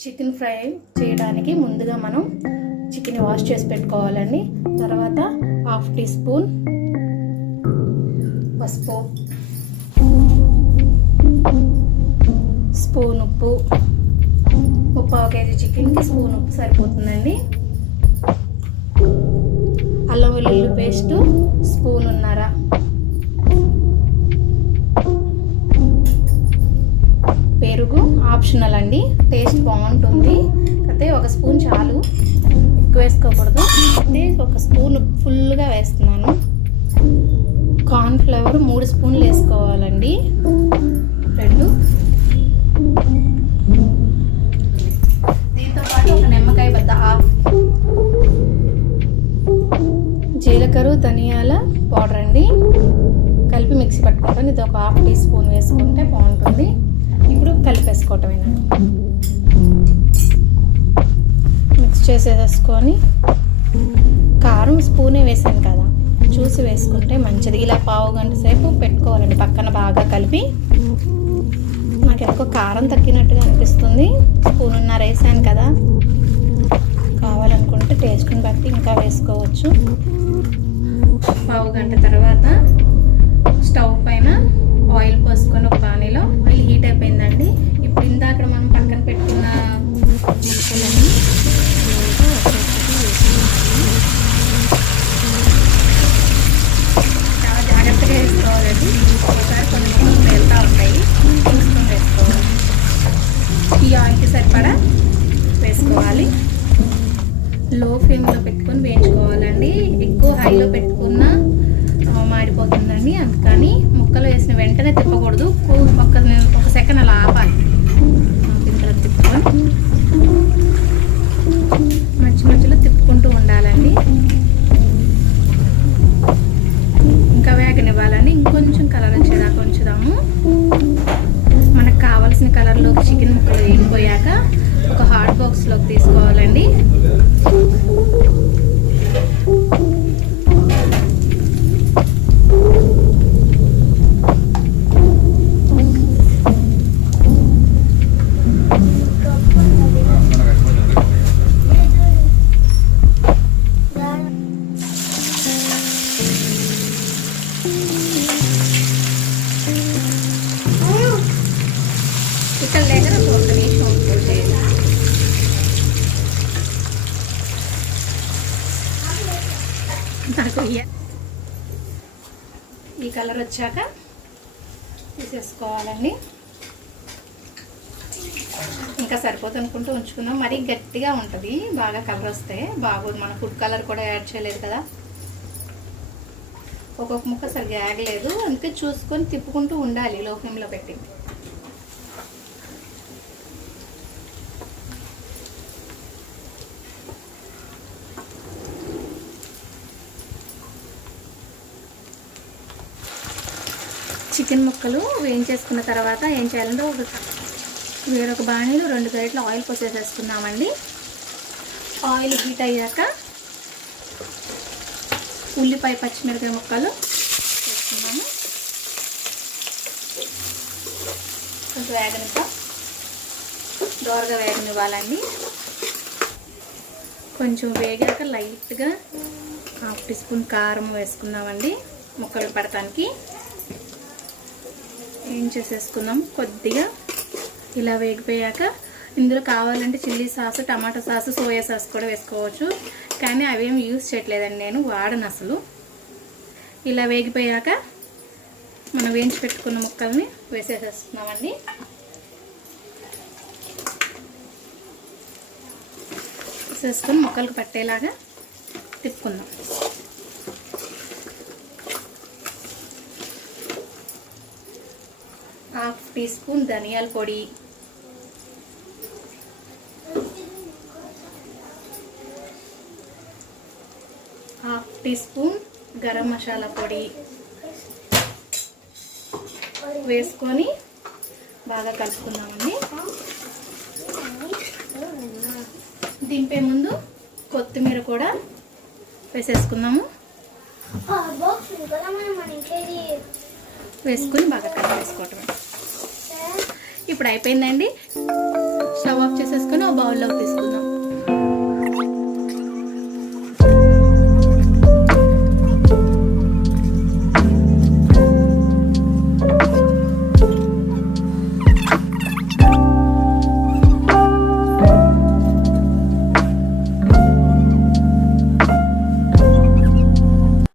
Chicken fry చేయడానికి ముందుగా మనం చికెన్ వాష్ చేసి పెట్టుకోవాలండి. తర్వాత హాఫ్ టీ స్పూన్ పసుపు స్పూన్ ఉప్పు ముప్పావు కేజీ చికెన్కి స్పూన్ ఉప్పు సరిపోతుందండి. అల్లం వెల్లుల్లి పేస్టు స్పూన్ ఉన్నర. పెరుగు ఆప్షనల్ అండి. టేస్ట్ బాగుంటుంది. అయితే ఒక స్పూన్ చాలు. ఎక్కువ వేసుకోకూడదు. అయితే ఒక స్పూన్ ఫుల్గా వేస్తున్నాను. కార్న్ఫ్లవర్ మూడు స్పూన్లు వేసుకోవాలండి. రెండు. దీంతో పాటు ఒక నిమ్మకాయ పెద్ద హాఫ్ జీలకర్ర ధనియాల పౌడర్ అండి కలిపి మిక్సీ పట్టుకుంటాను. ఇది ఒక హాఫ్ టీ స్పూన్ వేసుకుంటే బాగుంటుంది. ఇప్పుడు కలిపేసుకోవటమేనండి చేసేసుకొని కారం స్పూనే వేసాను కదా. చూసి వేసుకుంటే మంచిది. ఇలా పావు గంట సేపు పెట్టుకోవాలండి. పక్కన బాగా కలిపి. నాకు ఎక్కువ కారం తగ్గినట్టుగా అనిపిస్తుంది. స్పూన్నర వేసాను కదా. కావాలనుకుంటే టేస్ట్ని బట్టి ఇంకా వేసుకోవచ్చు. పావు గంట తర్వాత స్టవ్ పైన ఆయిల్ పోసుకొని ఒక పానీలో. ఆయిల్ హీట్ అయిపోయిందండి. ఇప్పుడు ఇందాక మనం ఉంటాయి వేసుకోవాలి ఈ ఆయిల్కి సరిపడా? వేసుకోవాలి. లో ఫ్లేమ్లో పెట్టుకొని వేయించుకోవాలండి. ఎక్కువ హైలో పెట్టుకున్నా మాడిపోతుందండి. అందుకని ముక్కలు వేసిన వెంటనే తిప్పకూడదు. కూ- ఇక్కడ దగ్గర ఒక నిమిషం ఉంటుంది నాకు ఈ కలర్ వచ్చాక తీసేసుకోవాలండి. ఇంకా సరిపోతుంది అనుకుంటూ ఉంచుకుందాం. మరీ గట్టిగా ఉంటుంది. బాగా కలర్ వస్తే బాగోదు. మన ఫుడ్ కలర్ కూడా యాడ్ చేయలేదు కదా. ఒక్కొక్క ముక్క సరిగ్గా ఆగలేదు. అందుకే చూసుకొని తిప్పుకుంటూ ఉండాలి. లో ఫ్లేమ్లో పెట్టి చికెన్ ముక్కలు వేయించేసుకున్న తర్వాత ఏం చేయాలంటే ఒక వేరొక బాణీలు రెండు గరిటలు ఆయిల్ పోసేసేసుకున్నామండి ఆయిల్ హీట్ అయ్యాక ఉల్లిపాయ పచ్చిమిరపకాయ ముక్కలు వేసుకున్నాము కొంచెం వేగనిక దోరగా వేగనివ్వాలండి. కొంచెం వేగాక లైట్గా హాఫ్ టీ స్పూన్ కారం వేసుకున్నామండి ముక్కలు పడటానికి. క్లీన్ చేసేసుకుందాం కొద్దిగా ఇలా వేగిపోయాక ఇందులో కావాలంటే chilli sauce tomato sauce soya sauce కూడా వేసుకోవచ్చు. కానీ అవేం యూజ్ చేయట్లేదండి నేను వాడను అసలు. ఇలా వేగిపోయాక మనం వేయించి పెట్టుకున్న ముక్కల్ని వేసేసేస్తున్నామండి వేసేసుకొని ముక్కలకు పట్టేలాగా తిప్పుకుందాం హాఫ్ టీ స్పూన్ ధనియాల పొడి. Half teaspoon garam masala పొడి. వేసుకొని బాగా కలుపుకుందామండి. దింపే ముందు కొత్తిమీర కూడా వేసేసుకుందాము. వేసుకుని బాగా కలిపేసుకోవటం ఇప్పుడు అయిపోయిందండి. స్టవ్ ఆఫ్ చేసేసుకొని ఒక బౌల్లో తీసుకుందాం.